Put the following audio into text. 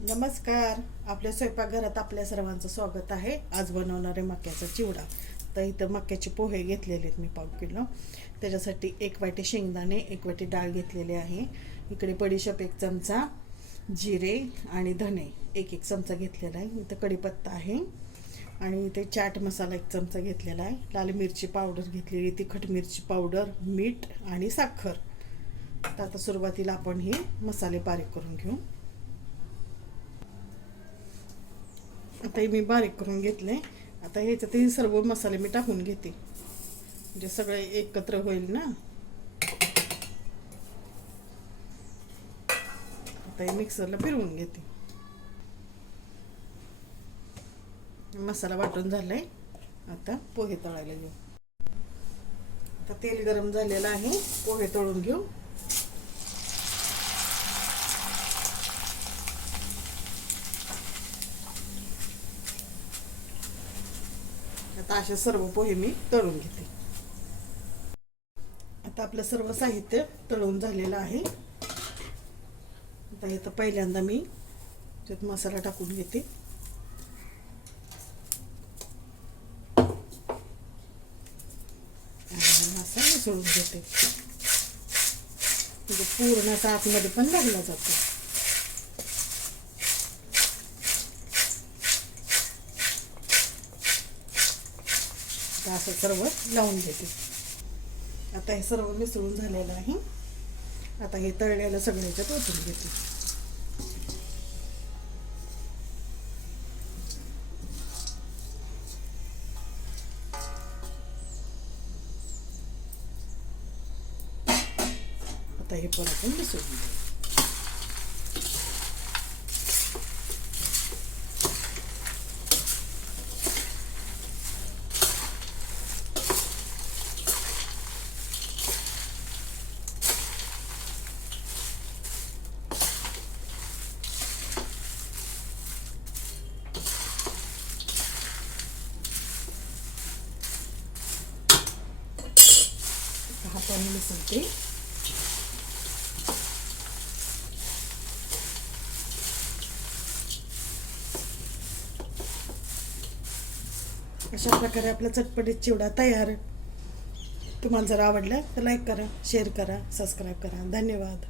नमस्कार. आपल्या स्वयंपाकघरात आपल्या सर्वांचं स्वागत आहे. आज बनवणारे मक्याचा चिवडा. तर इथं मक्याचे पोहे घेतलेले आहेत मी पाव किलो. त्याच्यासाठी एक वाटी शेंगदाणे एक वाटी डाळ घेतलेली आहे. इकडे बडीशेप एक चमचा जिरे आणि धने एक एक चमचा घेतलेला आहे. इथं कढीपत्ता आहे. आणि इथे चाट मसाला एक चमचा घेतलेला आहे. लाल मिरची पावडर घेतलेली तिखट मिरची पावडर मीठ आणि साखर. तर आता सुरुवातीला आपण हे मसाले बारीक करून घेऊ. आता हे मी बारीक करून घेतले. आता ह्याच्यातही सर्व मसाले मी टाकून घेते. म्हणजे सगळे एकत्र होईल ना? आता हे मिक्सरला फिरवून घेते. मसाला वाटून झालाय. आता पोहे तळायला घेऊ. आता तेल गरम झालेलं आहे. पोहे तळून घेऊ. आता असे सर्व पोहे मी तळून घेते. आता आपलं सर्व साहित्य तळून झालेलं आहे. आता इथं पहिल्यांदा मी त्यात मसाला टाकून घेते. मसाला मिसळून घेते म्हणजे पूर्ण आतमध्ये पण लागला जातो. असं सर्व लावून देते. आता हे सर्व मिसळून झालेलं आहे. आता हे तळलेलं सगळ्याच्यात ओतून घेते. आता हे परत मिसळून घेऊ हाताने मिसळते अशा प्रकारे आपला चटपटीत चिवडा तयार. तुम्हाला जर आवडला तर लाईक करा शेअर करा सबस्क्राईब करा. धन्यवाद.